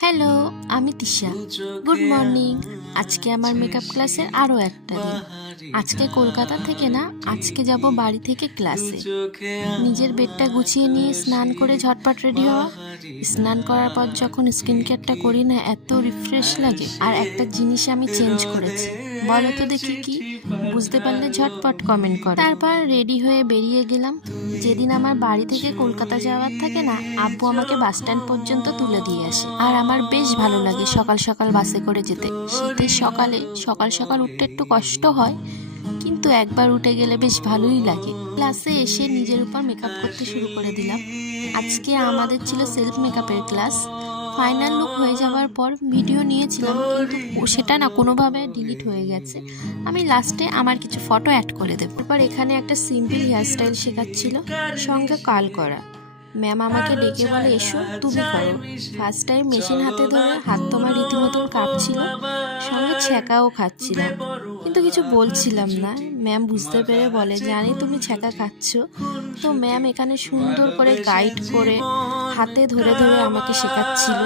Hello, আমি Tisha. Good morning. আজকে আমার মেকআপ ক্লাসের আরও একটা দিন। আজকে কলকাতা থেকে না, আজকে যাব বাড়ি থেকে ক্লাসে। নিজের বেডটা গুছিয়ে নিয়ে স্নান করে ঝটপট রেডি হওয়া। স্নান করার পর যখন স্কিন কেয়ারটা করি না, এত রিফ্রেশ লাগে। আর একটা জিনিস আমি চেঞ্জ করেছি, বলো তো দেখি কি? বুঝতে পারলে ঝটপট কমেন্ট করো। তারপর রেডি হয়ে বেরিয়ে গেলাম। যেদিন আমার বাড়ি থেকে কলকাতা যাওয়ার থাকে না, আব্বু আমাকে বাস স্ট্যান্ড পর্যন্ত তুলে দিয়ে আসে। আর আমার বেশ ভালো লাগে সকাল সকাল বাসে করে যেতে। শীতের সকালে সকাল সকাল উঠতে একটু কষ্ট হয়, কিন্তু একবার উঠে গেলে বেশ ভালোই লাগে। ক্লাসে এসে নিজের উপর মেকআপ করতে শুরু করে দিলাম। আজকে আমাদের ছিল সেলফ মেকআপের ক্লাস। ফাইনাল লুক হয়ে যাওয়ার পর ভিডিও নিয়েছিলাম, কিন্তু সেটা না কোনোভাবে ডিলিট হয়ে গেছে। আমি লাস্টে আমার কিছু ফটো অ্যাড করে দেবো। তারপর এখানে একটা সিম্পল হেয়ারস্টাইল শেখাচ্ছিল, সঙ্গে কাল করা। ম্যাম আমাকে ডেকে বলে, এসো তুমি করো। ফার্স্ট টাইম মেশিন হাতে ধরে হাত তোমার রীতিমতন কাঁপছিল, সঙ্গে ছ্যাঁকাও খাচ্ছিলাম, কিন্তু কিছু বলছিলাম না। ম্যাম বুঝতে পেরে বলে, জানি তুমি ছ্যাঁকা খাচ্ছ। তো ম্যাম এখানে সুন্দর করে গাইড করে হাতে ধরে ধরে আমাকে শেখাচ্ছিল।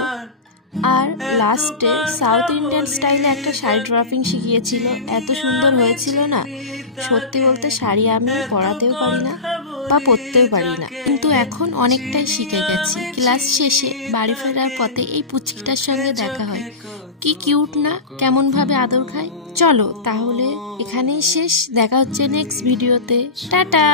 আর লাস্টে সাউথ ইন্ডিয়ান স্টাইলে একটা শাড়ি ড্রপিং শিখিয়েছিল। এত সুন্দর হয়েছিল না, সত্যি বলতে শাড়ি আমি পরাতেও পারি না বা পরতেও পারি না, কিন্তু এখন অনেকটাই শিখে গেছি। ক্লাস শেষে বাড়ি ফেরার পথে এই পুচকিটার সঙ্গে দেখা হয়। কি কিউট না, কেমন ভাবে আদর খায়। চলো তাহলে এখানেই শেষ, দেখা হচ্ছে নেক্সট ভিডিওতে। টাটা।